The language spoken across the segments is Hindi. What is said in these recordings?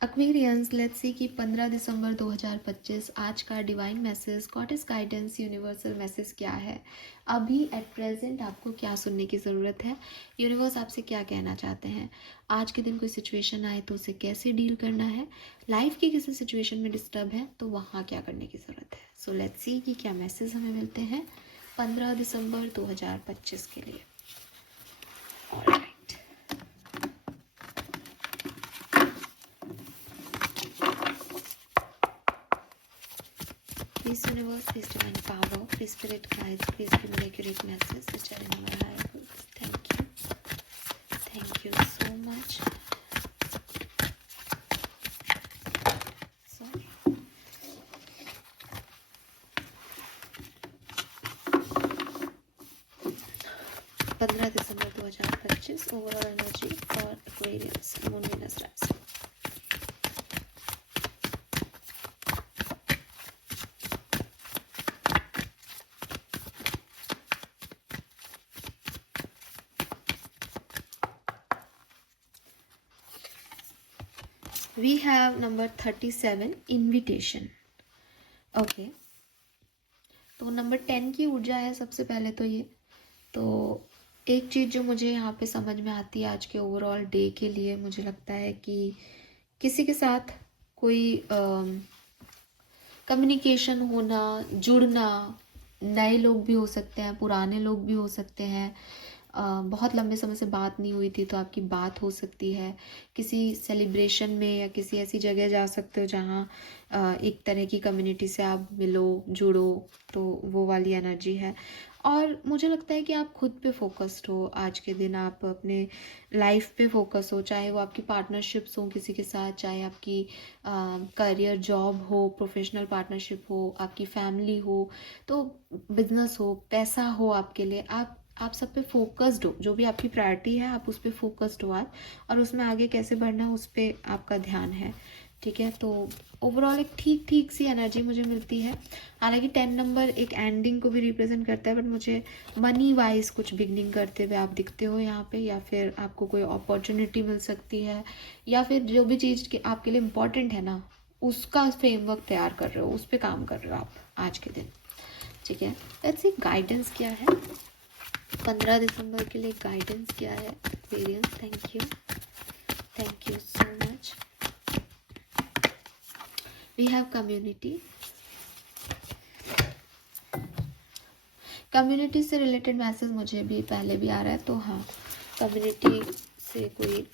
एक्वेरियंस, लेट्स सी कि 15 दिसंबर 2025 आज का divine message, goddess guidance, universal message क्या है। अभी एट प्रेजेंट आपको क्या सुनने की ज़रूरत है, यूनिवर्स आपसे क्या कहना चाहते हैं। आज के दिन कोई सिचुएशन आए तो उसे कैसे डील करना है, लाइफ की किसी सिचुएशन में डिस्टर्ब है तो वहाँ क्या करने की ज़रूरत है। सो लेट्स सी कि क्या मैसेज हमें मिलते हैं 15 दिसंबर 2025 के लिए। Alright, please universe, please divine power, please spirit guides, please give me accurate message which are in my higher goods. Thank you so much. Sorry. पंद्रह दिसंबर 2025 overall energy for Aquarius moon Venus राशि। We have number 37 invitation. Okay, तो नंबर 10 की ऊर्जा है सबसे पहले तो ये। तो एक चीज़ जो मुझे यहाँ पे समझ में आती है आज के ओवरऑल डे के लिए, मुझे लगता है कि किसी के साथ कोई कम्युनिकेशन होना, जुड़ना, नए लोग भी हो सकते हैं, पुराने लोग भी हो सकते हैं। बहुत लंबे समय से बात नहीं हुई थी तो आपकी बात हो सकती है। किसी सेलिब्रेशन में या किसी ऐसी जगह जा सकते हो जहाँ एक तरह की कम्युनिटी से आप मिलो, जुड़ो, तो वो वाली एनर्जी है। और मुझे लगता है कि आप खुद पे फोकस्ड हो आज के दिन, आप अपने लाइफ पे फोकस हो, चाहे वो आपकी पार्टनरशिप्स हो किसी के साथ, चाहे आपकी करियर जॉब हो, प्रोफेशनल पार्टनरशिप हो, आपकी फैमिली हो, तो बिजनेस हो, पैसा हो, आपके लिए आप सब पे फोकस्ड हो। जो भी आपकी प्रायोरिटी है आप उस पर फोकस्ड हो आज, और उसमें आगे कैसे बढ़ना है उस पर आपका ध्यान है। ठीक है, तो ओवरऑल एक ठीक ठीक सी एनर्जी मुझे मिलती है। हालांकि 10 नंबर एक एंडिंग को भी रिप्रेजेंट करता है, बट मुझे मनी वाइज कुछ बिगनिंग करते हुए आप दिखते हो यहाँ पे, या फिर आपको कोई अपॉर्चुनिटी मिल सकती है, या फिर जो भी चीज़ आपके लिए इम्पोर्टेंट है ना, उसका फ्रेमवर्क तैयार कर रहे हो, उस पर काम कर रहे हो आप आज के दिन। ठीक है, लेट्स सी गाइडेंस क्या है 15 दिसंबर के लिए। गाइडेंस क्या है Aquarians? Thank you so much. We have community. Community से रिलेटेड मैसेज मुझे भी पहले भी आ रहा है, तो हाँ, कम्युनिटी से कोई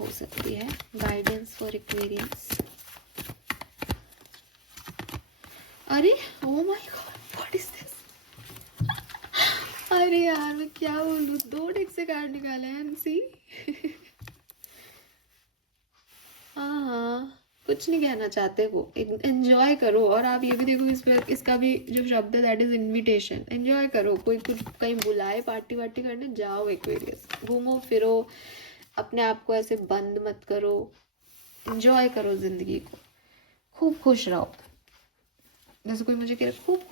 हो सकती है। Guidance for Aquarians. अरे oh my God, what is this? अरे यार मैं क्या बोलूँ, 2 डेक से कार्ड निकाले हैं सी। हाँ, कुछ नहीं कहना चाहते, वो एंजॉय करो। और आप ये भी देखो, इस पर इसका भी जो शब्द है दैट इज इनविटेशन। एंजॉय करो, कोई कुछ कहीं बुलाए पार्टी वार्टी करने जाओ, एक्वेरियस घूमो फिरो, अपने आप को ऐसे बंद मत करो, एंजॉय करो जिंदगी को, खूब खुश रहो। जैसे कोई मुझे कह रहा खूब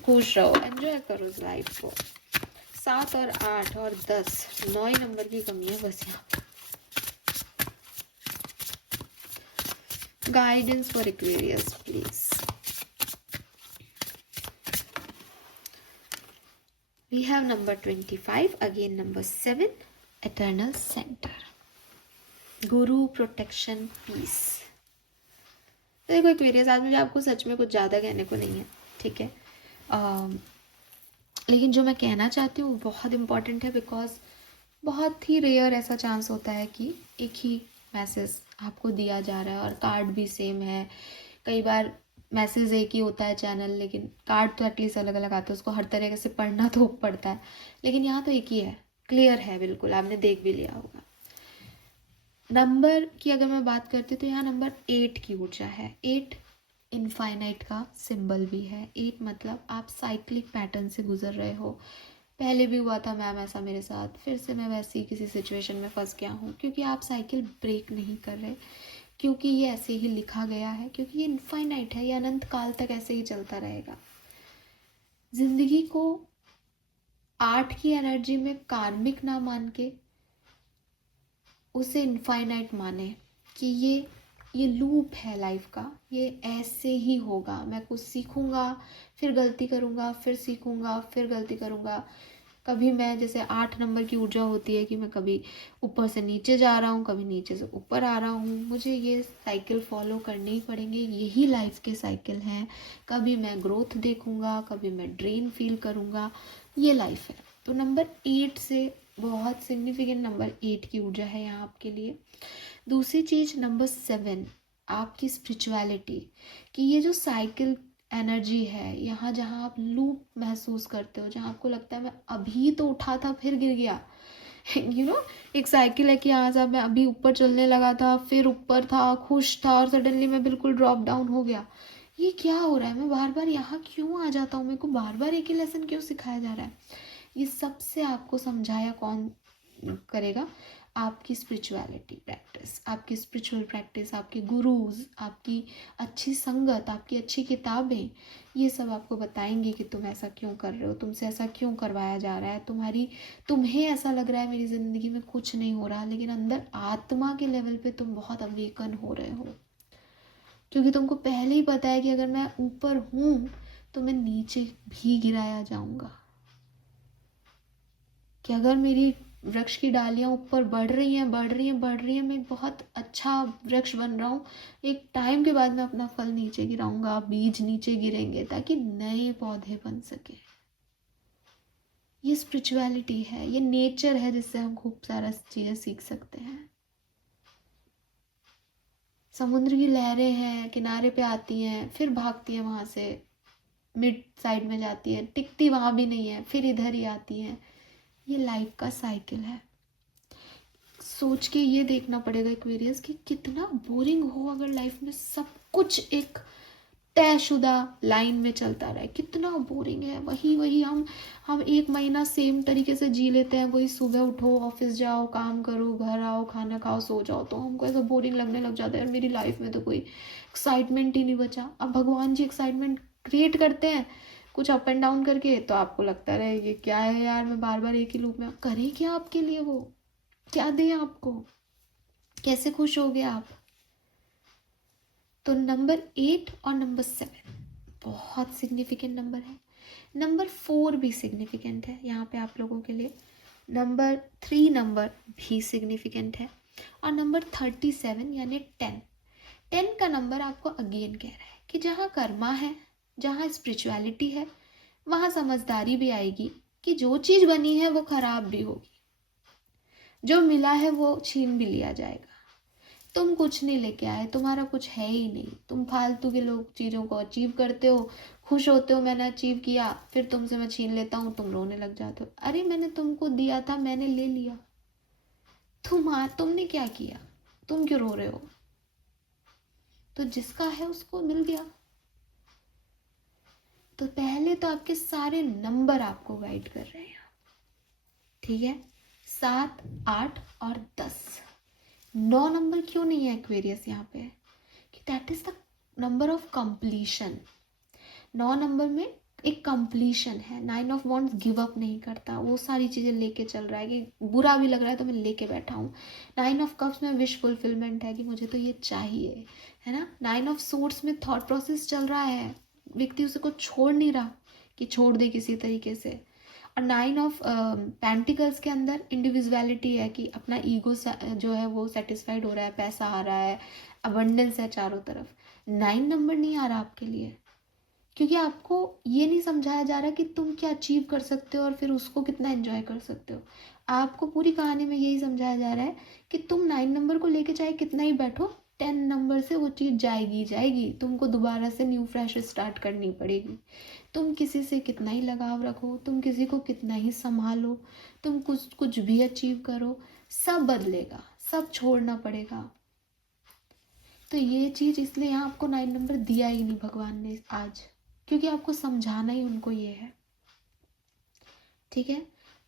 खुश रहो, एंजॉय करो लाइफ को। 7 और 8 और 10, 9 नंबर की कमी है बस यहाँ पे। Guidance for Aquarius, please. We have number 25, again number 7, Eternal Center. Guru, protection, peace. तो देखो एक्वेरियस, आज मुझे आपको सच में कुछ ज़्यादा कहने को नहीं है, ठीक है। लेकिन जो मैं कहना चाहती हूँ वो बहुत इम्पॉर्टेंट है, बिकॉज बहुत ही रेयर ऐसा चांस होता है कि एक ही मैसेज आपको दिया जा रहा है और कार्ड भी सेम है। कई बार मैसेज एक ही होता है चैनल, लेकिन कार्ड तो एटलीस्ट अलग अलग आता है, उसको हर तरीके से पढ़ना तो पड़ता है। लेकिन यहाँ तो एक ही है, क्लियर है बिल्कुल, आपने देख भी लिया होगा। नंबर की अगर मैं बात करती हूँ तो यहाँ नंबर 8 की ऊर्जा है। 8 इनफाइनाइट का सिंबल भी है। 8 मतलब आप साइक्लिक पैटर्न से गुजर रहे हो। पहले भी हुआ था मैम ऐसा मेरे साथ, फिर से मैं वैसी किसी सिचुएशन में फंस गया हूँ, क्योंकि आप साइकिल ब्रेक नहीं कर रहे, क्योंकि ये ऐसे ही लिखा गया है, क्योंकि ये इनफाइनाइट है, ये अनंत काल तक ऐसे ही चलता रहेगा। जिंदगी को 8 की एनर्जी में कार्मिक ना मान के उसे इनफाइनाइट माने, कि ये ये लूप है लाइफ का, ये ऐसे ही होगा। मैं कुछ सीखूंगा, फिर गलती करूंगा, फिर सीखूंगा, फिर गलती करूंगा। कभी मैं, जैसे 8 नंबर की ऊर्जा होती है कि मैं कभी ऊपर से नीचे जा रहा हूँ, कभी नीचे से ऊपर आ रहा हूँ। मुझे ये साइकिल फॉलो करने ही पड़ेंगे, यही लाइफ के साइकिल हैं। कभी मैं ग्रोथ देखूंगा, कभी मैं ड्रेन फील करूंगा, ये लाइफ है। तो नंबर 8 से बहुत सिग्निफिकेंट नंबर 8 की ऊर्जा है यहाँ आपके लिए। दूसरी चीज़ नंबर 7, आपकी स्पिरिचुअलिटी, कि ये जो साइकिल एनर्जी है, यहाँ जहाँ आप लूप महसूस करते हो, जहाँ आपको लगता है मैं अभी तो उठा था फिर गिर गया, एक साइकिल है कि हाँ साहब मैं अभी ऊपर चलने लगा था, फिर ऊपर था, खुश था, और सडनली मैं बिल्कुल ड्रॉप डाउन हो गया। ये क्या हो रहा है, मैं बार बार यहाँ क्यों आ जाता हूँ, मेरे को बार बार एक ही लेसन क्यों सिखाया जा रहा है। ये सबसे आपको समझाया कौन करेगा? आपकी स्पिरिचुअलिटी प्रैक्टिस, आपकी स्पिरिचुअल प्रैक्टिस, आपके गुरुज, आपकी अच्छी संगत, आपकी अच्छी किताबें, ये सब आपको बताएंगे कि तुम ऐसा क्यों कर रहे हो, तुमसे ऐसा क्यों करवाया जा रहा है, तुम्हें ऐसा लग रहा है मेरी ज़िंदगी में कुछ नहीं हो रहा, लेकिन अंदर आत्मा के लेवल पे तुम बहुत अवेकन हो रहे हो, क्योंकि तुमको पहले ही पता है कि अगर मैं ऊपर हूँ तो मैं नीचे भी गिराया जाऊंगा, कि अगर मेरी वृक्ष की डालियां ऊपर बढ़ रही हैं, बढ़ रही हैं, बढ़ रही हैं, मैं एक बहुत अच्छा वृक्ष बन रहा हूँ, एक टाइम के बाद मैं अपना फल नीचे गिराऊंगा, बीज नीचे गिरेंगे, ताकि नए पौधे बन सके। ये स्पिरिचुअलिटी है, ये नेचर है, जिससे हम खूब सारा चीज़ें सीख सकते हैं। समुद्र की लहरें हैं, किनारे पे आती हैं, फिर भागती हैं वहाँ से, मिड साइड में जाती है, टिकती वहाँ भी नहीं है, फिर इधर ही आती हैं। ये लाइफ का साइकिल है। सोच के ये देखना पड़ेगा एक्वेरियस कि कितना बोरिंग हो अगर लाइफ में सब कुछ एक तयशुदा लाइन में चलता रहे, कितना बोरिंग है। वही वही हम 1 महीना सेम तरीके से जी लेते हैं, वही सुबह उठो, ऑफिस जाओ, काम करो, घर आओ, खाना खाओ, सो जाओ, तो हमको ऐसा बोरिंग लगने लग जाता है, मेरी लाइफ में तो कोई एक्साइटमेंट ही नहीं बचा। अब भगवान जी एक्साइटमेंट क्रिएट करते हैं कुछ अप एंड डाउन करके, तो आपको लगता है ये क्या है यार, मैं बार बार एक ही लूप में। करें क्या आपके लिए, वो क्या दें आपको, कैसे खुश हो गए आप? तो नंबर 8 और नंबर 7 बहुत सिग्निफिकेंट नंबर है। नंबर 4 भी सिग्निफिकेंट है यहाँ पे आप लोगों के लिए। नंबर 3 नंबर भी सिग्निफिकेंट है। और नंबर 37 यानी 10 का नंबर आपको अगेन कह रहा है कि जहाँ कर्मा है, जहाँ स्पिरिचुअलिटी है, वहाँ समझदारी भी आएगी कि जो चीज़ बनी है वो खराब भी होगी, जो मिला है वो छीन भी लिया जाएगा। तुम कुछ नहीं लेके आए, तुम्हारा कुछ है ही नहीं, तुम फालतू के लोग चीज़ों को अचीव करते हो, खुश होते हो मैंने अचीव किया, फिर तुमसे मैं छीन लेता हूँ, तुम रोने लग जाते हो, अरे मैंने तुमको दिया था, मैंने ले लिया, तुमने क्या किया, तुम क्यों रो रहे हो? तो जिसका है उसको मिल गया। तो पहले तो आपके सारे नंबर आपको गाइड कर रहे हैं, ठीक है? 7, 8 और 10। 9 नंबर क्यों नहीं है एक्वेरियस यहाँ पे? कि that is the number of completion. 9 number में एक कंप्लीशन है। 9 ऑफ वॉन्ड्स गिव अप नहीं करता, वो सारी चीज़ें लेके चल रहा है कि बुरा भी लग रहा है तो मैं लेके बैठा हूँ। 9 ऑफ कप्स में विश फुलफिलमेंट है कि मुझे तो ये चाहिए, है ना? 9 ऑफ सोर्ड्स में थॉट प्रोसेस चल रहा है, व्यक्ति उसे को छोड़ नहीं रहा कि छोड़ दे किसी तरीके से। और 9 ऑफ पेंटिकल्स के अंदर इंडिविजुअलिटी है कि अपना ईगो जो है वो सेटिस्फाइड हो रहा है, पैसा आ रहा है, अबंडेंस है चारों तरफ। 9 नंबर नहीं आ रहा आपके लिए, क्योंकि आपको ये नहीं समझाया जा रहा कि तुम क्या अचीव कर सकते हो और फिर उसको कितना एंजॉय कर सकते हो। आपको पूरी कहानी में यही समझाया जा रहा है कि तुम 9 नंबर को लेके चाहे कितना ही बैठो, 10 नंबर से वो चीज़ जाएगी जाएगी, तुमको दोबारा से न्यू फ्रेश स्टार्ट करनी पड़ेगी। तुम किसी से कितना ही लगाव रखो, तुम किसी को कितना ही संभालो, तुम कुछ कुछ भी अचीव करो, सब बदलेगा, सब छोड़ना पड़ेगा। तो ये चीज़ इसलिए यहाँ आपको 9 नंबर दिया ही नहीं भगवान ने आज, क्योंकि आपको समझाना ही उनको ये है, ठीक है?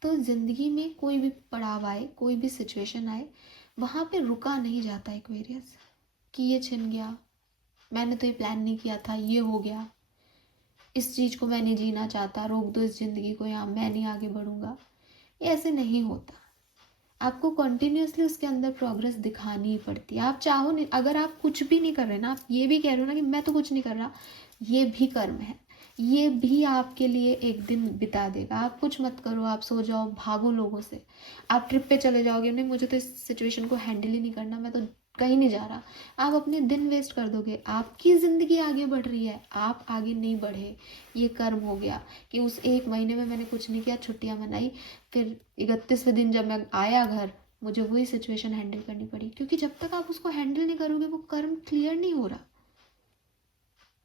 तो ज़िंदगी में कोई भी पड़ाव आए, कोई भी सिचुएशन आए, वहाँ पे रुका नहीं जाता एक्वेरियस कि ये छिन गया, मैंने तो ये प्लान नहीं किया था, ये हो गया, इस चीज़ को मैं नहीं जीना चाहता, रोक दो इस ज़िंदगी को, यहाँ मैं नहीं आगे बढ़ूँगा। ये ऐसे नहीं होता। आपको कंटिन्यूअसली उसके अंदर प्रोग्रेस दिखानी ही पड़ती है। आप चाहो नहीं, अगर आप कुछ भी नहीं कर रहे ना, आप ये भी कह रहे हो ना कि मैं तो कुछ नहीं कर रहा, ये भी कर्म है। ये भी आपके लिए एक दिन बिता देगा। आप कुछ मत करो, आप सो जाओ, भागो लोगों से, आप ट्रिप पे चले जाओगे, नहीं मुझे तो इस सिचुएशन को हैंडल ही नहीं करना, मैं तो कहीं नहीं जा रहा, आप अपने दिन वेस्ट कर दोगे। आपकी ज़िंदगी आगे बढ़ रही है, आप आगे नहीं बढ़े। ये कर्म हो गया कि उस एक महीने में मैंने कुछ नहीं किया, छुट्टियां मनाई, फिर 31वें दिन जब मैं आया घर, मुझे वही सिचुएशन हैंडल करनी पड़ी। क्योंकि जब तक आप उसको हैंडल नहीं करोगे, वो कर्म क्लियर नहीं हो रहा।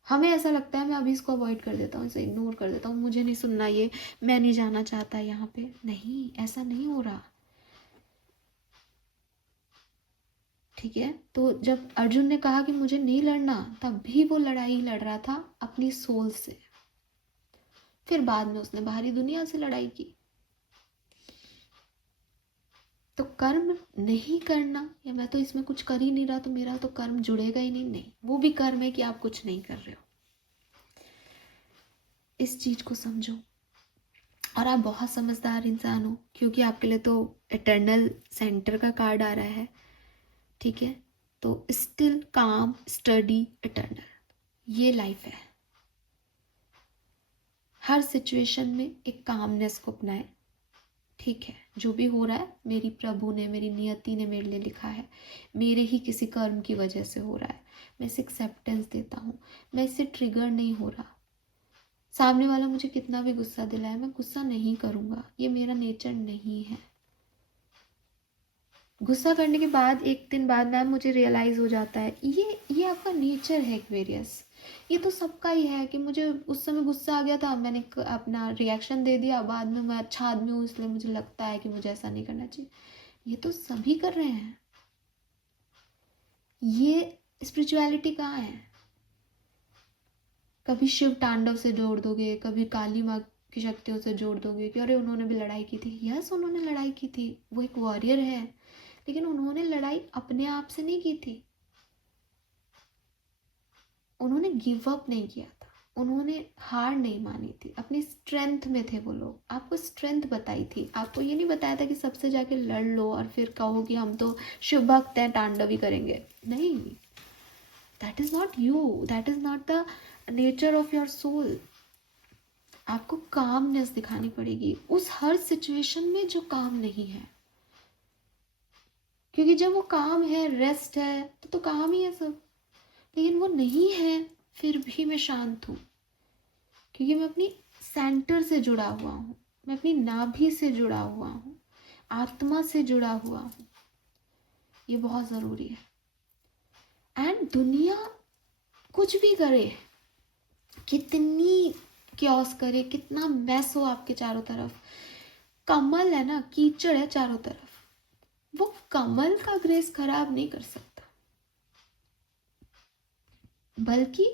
हमें ऐसा लगता है मैं अभी इसको अवॉइड कर देता हूँ, इसे इग्नोर कर देता हूँ, मुझे नहीं सुनना ये, मैं नहीं जाना चाहता यहाँ पे। नहीं, ऐसा नहीं हो रहा। ठीक है, तो जब अर्जुन ने कहा कि मुझे नहीं लड़ना, तब भी वो लड़ाई लड़ रहा था अपनी सोल से। फिर बाद में उसने बाहरी दुनिया से लड़ाई की। तो कर्म नहीं करना, या मैं तो इसमें कुछ कर ही नहीं रहा तो मेरा तो कर्म जुड़ेगा ही नहीं, नहीं, वो भी कर्म है कि आप कुछ नहीं कर रहे हो। इस चीज को समझो। और आप बहुत समझदार इंसान हो, क्योंकि आपके लिए तो इटर्नल सेंटर का कार्ड आ रहा है। ठीक है, तो स्टिल काम स्टडी इटर्नल, ये लाइफ है। हर सिचुएशन में एक कामनेस को अपनाएं। ठीक है, जो भी हो रहा है मेरी प्रभु ने, मेरी नियति ने मेरे लिए लिखा है, मेरे ही किसी कर्म की वजह से हो रहा है, मैं इसे एक्सेप्टेंस देता हूँ, मैं इससे ट्रिगर नहीं हो रहा। सामने वाला मुझे कितना भी गुस्सा दिलाए, मैं गुस्सा नहीं करूँगा, ये मेरा नेचर नहीं है। गुस्सा करने के बाद एक दिन बाद मैम मुझे रियलाइज़ हो जाता है ये आपका नेचर है एक्वेरियस, ये तो सबका ही है कि मुझे उस समय गुस्सा आ गया था, मैंने अपना रिएक्शन दे दिया, बाद में मैं अच्छा आदमी हूँ इसलिए मुझे लगता है कि मुझे ऐसा नहीं करना चाहिए। ये तो सभी कर रहे हैं। ये स्पिरिचुअलिटी कहाँ है? कभी शिव तांडव से जोड़ दोगे, कभी काली माँ की शक्तियों से जोड़ दोगे कि अरे उन्होंने भी लड़ाई की थी। यस, उन्होंने लड़ाई की थी, वो एक वॉरियर है, लेकिन उन्होंने लड़ाई अपने आप से नहीं की थी। उन्होंने गिव अप नहीं किया था, उन्होंने हार नहीं मानी थी, अपनी स्ट्रेंथ में थे वो लोग। आपको स्ट्रेंथ बताई थी, आपको ये नहीं बताया था कि सबसे जाके लड़ लो और फिर कहो कि हम तो शिव भक्त हैं, तांडव ही करेंगे। नहीं, that is not you, that is not the nature of your soul. आपको कामनेस दिखानी पड़ेगी उस हर सिचुएशन में जो काम नहीं है। क्योंकि जब वो काम है, रेस्ट है, तो काम ही है सब। लेकिन वो नहीं है, फिर भी मैं शांत हूँ, क्योंकि मैं अपनी सेंटर से जुड़ा हुआ हूँ, मैं अपनी नाभि से जुड़ा हुआ हूँ, आत्मा से जुड़ा हुआ हूँ। ये बहुत ज़रूरी है। एंड दुनिया कुछ भी करे, कितनी क्योस करे, कितना मैस हो आपके चारों तरफ, कमल है ना, कीचड़ है चारों तरफ, वो कमल का ग्रेस खराब नहीं कर सकता, बल्कि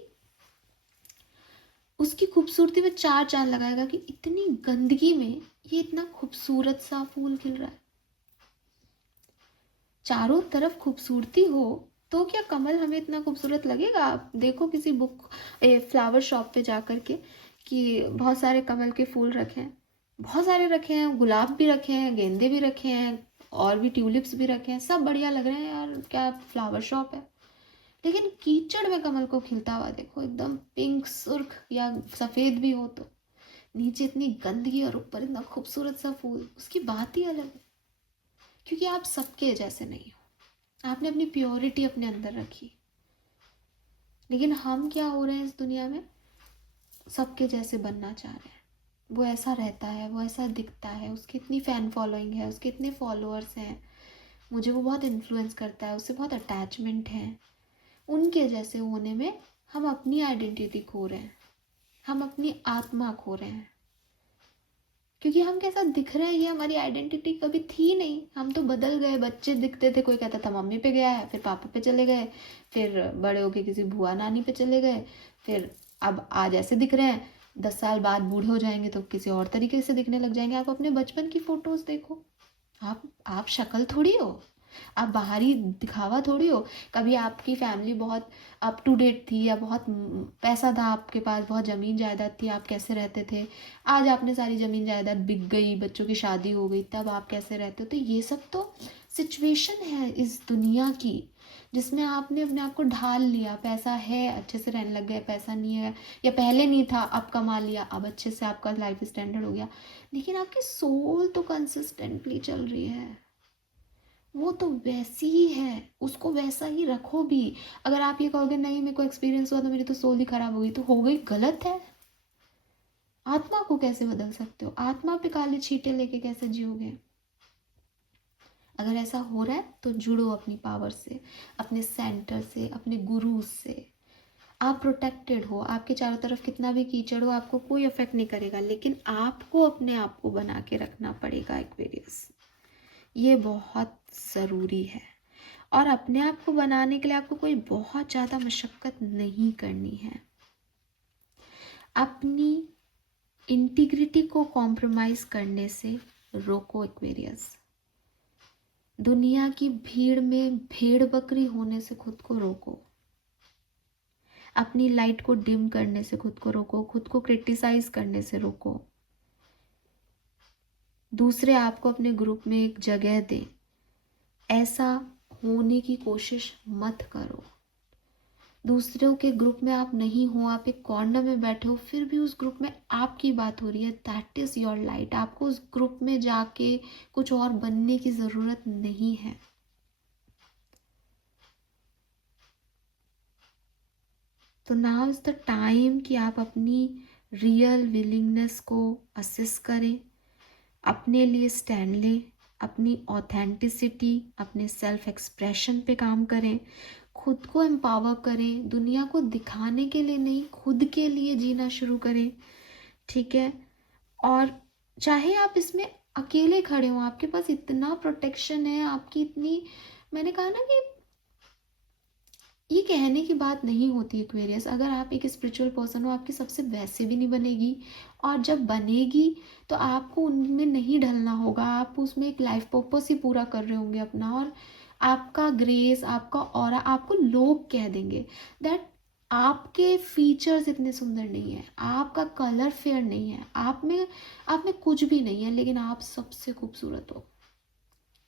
उसकी खूबसूरती में चार चांद लगाएगा कि इतनी गंदगी में ये इतना खूबसूरत सा फूल खिल रहा है। चारों तरफ खूबसूरती हो तो क्या कमल हमें इतना खूबसूरत लगेगा? आप देखो किसी फ्लावर शॉप पे जा कर के कि बहुत सारे कमल के फूल रखे हैं, बहुत सारे रखे हैं, गुलाब भी रखे हैं, गेंदे भी रखे हैं, और भी ट्यूलिप्स भी रखे हैं, सब बढ़िया लग रहे हैं यार, क्या फ्लावर शॉप है। लेकिन कीचड़ में कमल को खिलता हुआ देखो, एकदम पिंक सुर्ख या सफेद भी हो, तो नीचे इतनी गंदगी और ऊपर इतना खूबसूरत सा फूल, उसकी बात ही अलग है। क्योंकि आप सबके जैसे नहीं हो, आपने अपनी प्योरिटी अपने अंदर रखी। लेकिन हम क्या हो रहे हैं इस दुनिया में, सबके जैसे बनना चाह रहे हैं। वो ऐसा रहता है, वो ऐसा दिखता है, उसकी इतनी फैन फॉलोइंग है, उसके इतने फॉलोअर्स हैं, मुझे वो बहुत इन्फ्लुएंस करता है, उससे बहुत अटैचमेंट है। उनके जैसे होने में हम अपनी आइडेंटिटी खो रहे हैं, हम अपनी आत्मा खो रहे हैं। क्योंकि हम कैसा दिख रहे हैं ये हमारी आइडेंटिटी कभी थी नहीं, हम तो बदल गए। बच्चे दिखते थे, कोई कहता था मम्मी पे गया है, फिर पापा पे चले गए, फिर बड़े होके किसी बुआ नानी पे चले गए, फिर अब आज ऐसे दिख रहे हैं, 10 साल बाद बूढ़े हो जाएंगे तो किसी और तरीके से दिखने लग जाएंगे। आप अपने बचपन की फोटोज देखो, आप शक्ल थोड़ी हो। आप बाहरी दिखावा थोड़ी हो। कभी आपकी फैमिली बहुत अप टू डेट थी या बहुत पैसा था आपके पास, बहुत ज़मीन जायदाद थी, आप कैसे रहते थे। आज आपने सारी ज़मीन जायदाद बिक गई, बच्चों की शादी हो गई, तब आप कैसे रहते हो। तो ये सब तो सिचुएशन है इस दुनिया की, जिसमें आपने अपने आप को ढाल लिया। पैसा है, अच्छे से रहने लग गए, पैसा नहीं है या पहले नहीं था अब कमा लिया, अब अच्छे से आपका लाइफ स्टैंडर्ड हो गया, लेकिन आपकी सोल तो कंसिस्टेंटली चल रही है, वो तो वैसी ही है, उसको वैसा ही रखो भी। अगर आप ये कहोगे नहीं मेरे को एक्सपीरियंस हुआ तो मेरी तो सोल ही खराब हो गई, तो हो गई, गलत है। आत्मा को कैसे बदल सकते हो? आत्मा पे काले छींटे लेके कैसे जियोगे? अगर ऐसा हो रहा है तो जुड़ो अपनी पावर से, अपने सेंटर से, अपने गुरु से। आप प्रोटेक्टेड हो, आपके चारों तरफ कितना भी कीचड़ हो आपको कोई इफेक्ट नहीं करेगा, लेकिन आपको अपने आप को बना के रखना पड़ेगा एक्वेरियस। ये बहुत ज़रूरी है। और अपने आप को बनाने के लिए आपको कोई बहुत ज़्यादा मशक्क़त नहीं करनी है। अपनी इंटीग्रिटी को कॉम्प्रोमाइज़ करने से रोको एक्वेरियस। दुनिया की भीड़ में भेड़ बकरी होने से खुद को रोको। अपनी लाइट को डिम करने से खुद को रोको, खुद को क्रिटिसाइज करने से रोको। दूसरे आपको अपने ग्रुप में एक जगह दें, ऐसा होने की कोशिश मत करो। दूसरों के ग्रुप में आप नहीं हो, आप एक कॉर्नर में बैठे हो, फिर भी उस ग्रुप में आपकी बात हो रही है, दैट इज़ योर लाइट। आपको उस ग्रुप में जाके कुछ और बनने की ज़रूरत नहीं है। तो नाउ इज़ द टाइम कि आप अपनी रियल विलिंगनेस को असेस करें, अपने लिए स्टैंड लें, अपनी ऑथेंटिसिटी, अपने सेल्फ एक्सप्रेशन पे काम करें, खुद को एम्पावर करें, दुनिया को दिखाने के लिए नहीं, खुद के लिए जीना शुरू करें, ठीक है। और चाहे आप इसमें अकेले खड़े हो, आपके पास इतना प्रोटेक्शन है, आपकी इतनी, मैंने कहा ना कि ये कहने की बात नहीं होती एक्वेरियस। अगर आप एक स्पिरिचुअल पर्सन हो, आपकी सबसे वैसे भी नहीं बनेगी, और जब बनेगी तो आपको उनमें नहीं ढलना होगा, आप उसमें एक लाइफ पर्पस ही पूरा कर रहे होंगे अपना। और आपका ग्रेस, आपका ऑरा, आपको लोग कह देंगे दैट आपके फीचर्स इतने सुंदर नहीं है, आपका कलर फेयर नहीं है, आप में कुछ भी नहीं है, लेकिन आप सबसे खूबसूरत हो।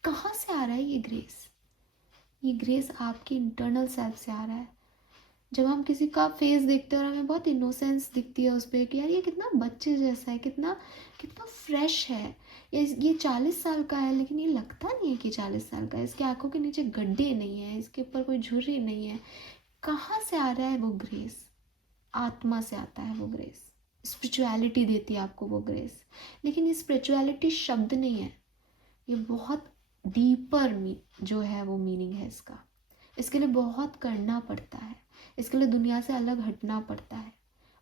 कहाँ से आ रहा है ये ग्रेस? ये ग्रेस आपके इंटरनल सेल्फ से आ रहा है। जब हम किसी का फेस देखते हैं और हमें बहुत इनोसेंस दिखती है उस पर कि यार ये कितना बच्चे जैसा है, कितना कितना फ्रेश है, ये 40 साल का है, लेकिन ये लगता नहीं है कि 40 साल का है, इसकी आंखों के नीचे गड्ढे नहीं है, इसके ऊपर कोई झुर्री नहीं है। कहाँ से आ रहा है वो ग्रेस? आत्मा से आता है वो ग्रेस। स्पिरिचुअलिटी देती है आपको वो ग्रेस। लेकिन ये स्पिरिचुअलिटी शब्द नहीं है, ये बहुत डीपर जो है वो मीनिंग है इसका। इसके लिए बहुत करना पड़ता है, इसके लिए दुनिया से अलग हटना पड़ता है,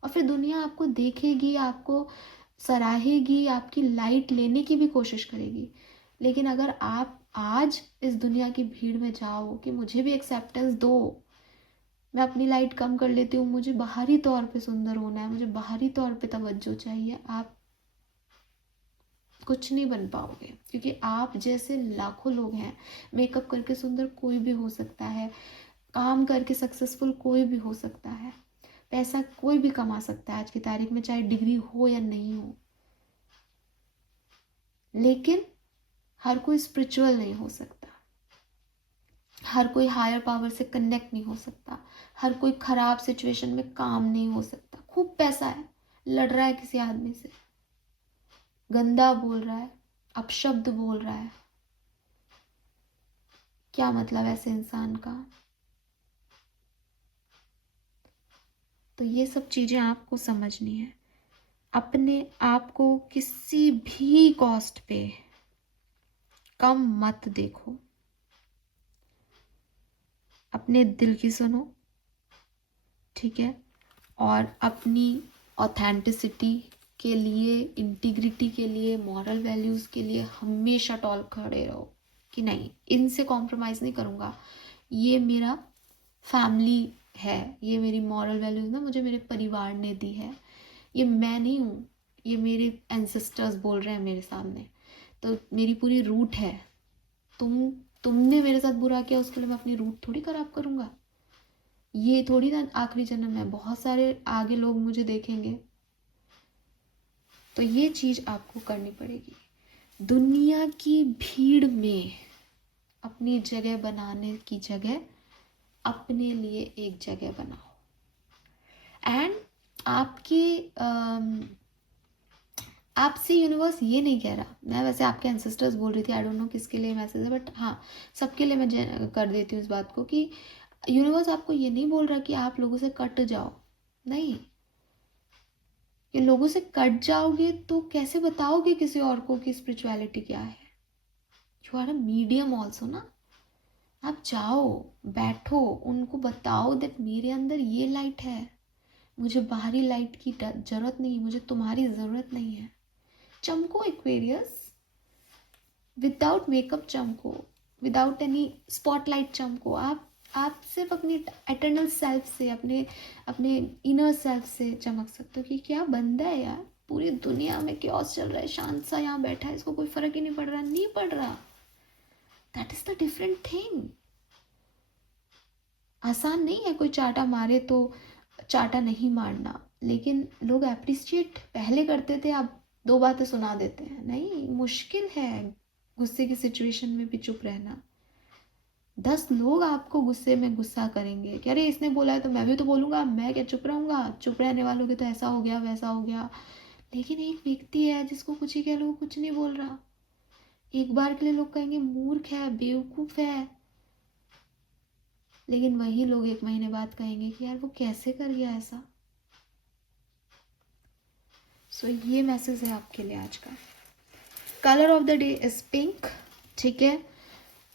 और फिर दुनिया आपको देखेगी, आपको सराहेगी, आपकी लाइट लेने की भी कोशिश करेगी। लेकिन अगर आप आज इस दुनिया की भीड़ में जाओ कि मुझे भी एक्सेप्टेंस दो, मैं अपनी लाइट कम कर लेती हूँ, मुझे बाहरी तौर पे सुंदर होना है, मुझे बाहरी तौर पे तवज्जो चाहिए, आप कुछ नहीं बन पाओगे। क्योंकि आप जैसे लाखों लोग हैं, मेकअप करके सुंदर कोई भी हो सकता है, काम करके सक्सेसफुल कोई भी हो सकता है, पैसा कोई भी कमा सकता है आज की तारीख में, चाहे डिग्री हो या नहीं हो। लेकिन हर कोई स्पिरिचुअल नहीं हो सकता, हर कोई हायर पावर से कनेक्ट नहीं हो सकता, हर कोई खराब सिचुएशन में काम नहीं हो सकता। खूब पैसा है, लड़ रहा है किसी आदमी से, गंदा बोल रहा है, अपशब्द बोल रहा है, क्या मतलब ऐसे इंसान का? तो ये सब चीज़ें आपको समझनी है। अपने आप को किसी भी कॉस्ट पे कम मत देखो, अपने दिल की सुनो, ठीक है। और अपनी ऑथेंटिसिटी के लिए, इंटीग्रिटी के लिए, मॉरल वैल्यूज़ के लिए हमेशा टॉल खड़े रहो कि नहीं, इनसे कॉम्प्रोमाइज़ नहीं करूँगा, ये मेरा फैमिली है, ये मेरी मॉरल वैल्यूज़ ना मुझे मेरे परिवार ने दी है, ये मैं नहीं हूँ, ये मेरे एंसेस्टर्स बोल रहे हैं मेरे सामने, तो मेरी पूरी रूट है, तुमने मेरे साथ बुरा किया उसके लिए मैं अपनी रूट थोड़ी खराब करूँगा। ये थोड़ी ना आखिरी जन्म है, बहुत सारे आगे लोग मुझे देखेंगे। तो ये चीज़ आपको करनी पड़ेगी। दुनिया की भीड़ में अपनी जगह बनाने की जगह अपने लिए एक जगह बनाओ। एंड आपसे यूनिवर्स ये नहीं कह रहा, मैं वैसे आपके एंसेस्टर्स बोल रही थी, आई डोंट नो किसके लिए मैसेज है, बट हाँ सबके लिए मैं कर देती हूँ इस बात को कि यूनिवर्स आपको ये नहीं बोल रहा कि आप लोगों से कट जाओ। नहीं, कि लोगों से कट जाओगे तो कैसे बताओगे किसी और को कि स्पिरिचुअलिटी क्या है। You are a medium also ना। आप जाओ, बैठो, उनको बताओ दैट मेरे अंदर ये लाइट है, मुझे बाहरी लाइट की जरूरत नहीं, मुझे तुम्हारी ज़रूरत नहीं है। चमको एक्वेरियस, विदाउट मेकअप चमको, विदाउट एनी स्पॉटलाइट चमको। आप सिर्फ अपनी एटर्नल सेल्फ से, अपने अपने इनर सेल्फ से चमक सकते हो कि क्या बंदा है यार, पूरी दुनिया में क्योस चल रहा है, शांत सा यहाँ बैठा है, इसको कोई फर्क ही नहीं पड़ रहा, नहीं पड़ रहा। That is the different thing. आसान नहीं है कोई चाटा मारे तो चाटा नहीं मारना, लेकिन लोग अप्रिशिएट पहले करते थे, अब 2 बातें सुना देते हैं। नहीं, मुश्किल है गुस्से की सिचुएशन में भी चुप रहना। 10 लोग आपको गुस्से में गुस्सा करेंगे कि अरे इसने बोला है तो मैं भी तो बोलूँगा, मैं क्या चुप रहूँगा, चुप रहने वालों के तो ऐसा हो गया वैसा हो गया। लेकिन एक व्यक्ति है जिसको कुछ ही कह लो, कुछ नहीं बोल रहा, एक बार के लिए लोग कहेंगे मूर्ख है, बेवकूफ़ है, लेकिन वही लोग 1 महीने बाद कहेंगे कि यार वो कैसे कर गया ऐसा। सो ये मैसेज है आपके लिए आज का। Colour of the day is pink, ठीक है।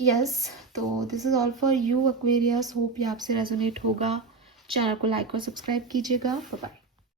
यस, तो this is all for you Aquarius. Hope ये आपसे रेजोनेट होगा। चैनल को लाइक और सब्सक्राइब कीजिएगा। Bye bye.